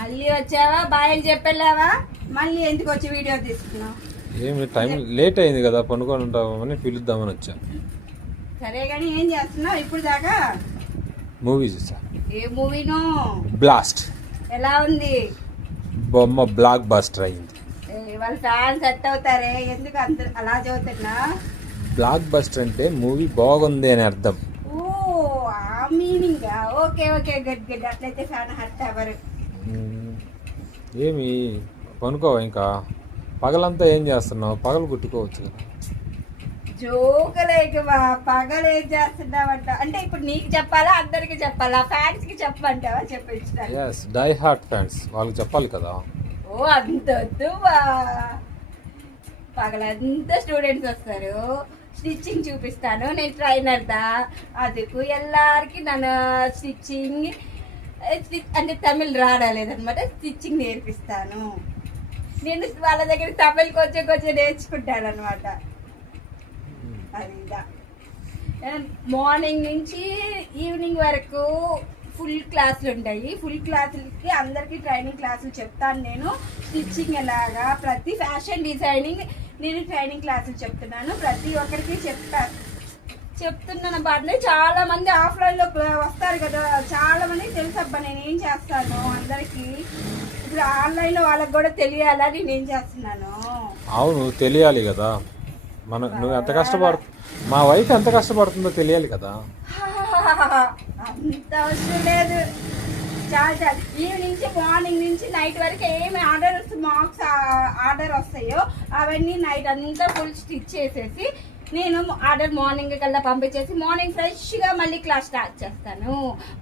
మళ్ళీ వచ్చావా? బాయ్ చెప్పెళ్ళావా? మళ్ళీ ఎందుకు వచ్చి వీడియో తీసుకున్నావు? ఏమి టైం లేట్ అయింది కదా, పనుకొని ఉంటామని పిలుద్దామని వచ్చా. సరే కానీ ఏం చేస్తున్నావు ఇప్పుడు దాకా? మూవీ చూసా. ఏ మూవీను? బ్లాస్ట్. ఎలా ఉంది? బొమ్మ బ్లాక్ బస్టర్ అయింది. వాళ్ళ ఫ్యాన్స్ సెట్ అవుతారే, ఎందుకు అంత అలా చదువుతున్నా? బ్లాక్ బస్టర్ అంటే మూవీ బాగుంది అని అర్థం. ఓ ఆ meaning. Okay okay, good good. అట్లయితే ఫ్యాన్ హర్ట్ అవ్వరు. ఏమి పనుకోవా ఇంకా? పగలంతా ఏం చేస్తున్నావు? పగలు కుట్టుకోవచ్చు కదా. జోకలేక పగలు ఏం చేస్తున్నావంట అంటే ఇప్పుడు నీకు చెప్పాలా అందరికి చెప్పాలా? ఫ్యాన్స్ కి చెప్పమంటావా? చెప్పించిన ఎస్, డై హార్ట్ ఫ్యాన్స్ వాళ్ళకి చెప్పాలి కదా. ఓ అంత వద్దు పగలంతా స్టూడెంట్స్ వస్తారు, స్టిచ్చింగ్ చూపిస్తాను, నేను ట్రైనర్ దా. అందుకు ఎల్లరికి నన్ను స్టిచ్చింగ్ అంటే తమిళ్ రాలేదన్నమాట, స్టిచ్చింగ్ నేర్పిస్తాను. నేను వాళ్ళ దగ్గర తమిళ్ కొంచెం కొంచెం నేర్చుకుంటాను అనమాట. అది మార్నింగ్ నుంచి ఈవినింగ్ వరకు ఫుల్ క్లాసులు ఉంటాయి. ఫుల్ క్లాసులకి అందరికీ ట్రైనింగ్ క్లాసులు చెప్తాను నేను. స్టిచ్చింగ్ ఎలాగా, ప్రతి ఫ్యాషన్ డిజైనింగ్ నేను ట్రైనింగ్ క్లాసులు చెప్తున్నాను. ప్రతి ఒక్కరికి చెప్తున్నాను బాటనే. చాలా మంది ఆఫ్లైన్లో వస్తారు కదా, చాలా మంది తెలుసబ్బా నేను ఏం చేస్తాను అందరికి. ఇప్పుడు ఆన్లైన్లో వాళ్ళకి కూడా తెలియాలని నేను చేస్తున్నాను. అవును, తెలియాలి కదా. నువ్వు ఎంత మా వైఫ్ ఎంత కష్టపడుతుందో తెలియాలి కదా. అంత అవసరం లేదు. చాలా చాలా ఈవినింగ్ నుంచి మార్నింగ్ నుంచి నైట్ వరకు ఏమి మార్క్స్ ఆర్డర్ వస్తాయో అవన్నీ నైట్ అంతా ఫుల్ స్టిచ్ చేసేసి నేను ఆర్డర్ మార్నింగ్ కల్లా పంపించేసి మార్నింగ్ ఫ్రెష్గా మళ్ళీ క్లాస్ స్టార్ట్ చేస్తాను.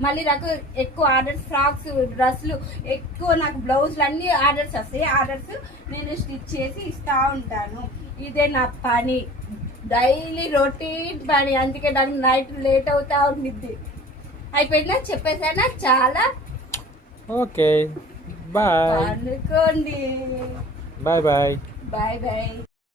మళ్ళీ నాకు ఎక్కువ ఆర్డర్స్, ఫ్రాక్స్, డ్రెస్సులు ఎక్కువ, నాకు బ్లౌజులు అన్నీ ఆర్డర్స్ వస్తాయి. ఆర్డర్స్ నేను స్టిచ్ చేసి ఇస్తూ ఉంటాను. ఇదే నా పని, డైలీ రొటీన్ పని. అందుకే నాకు నైట్ లేట్ అవుతా ఉండిద్ది. అయిపోయిందా? చెప్పేసానా? చాలా ఓకే, బాయ్. అనుకోండి. Bye bye. Bye bye.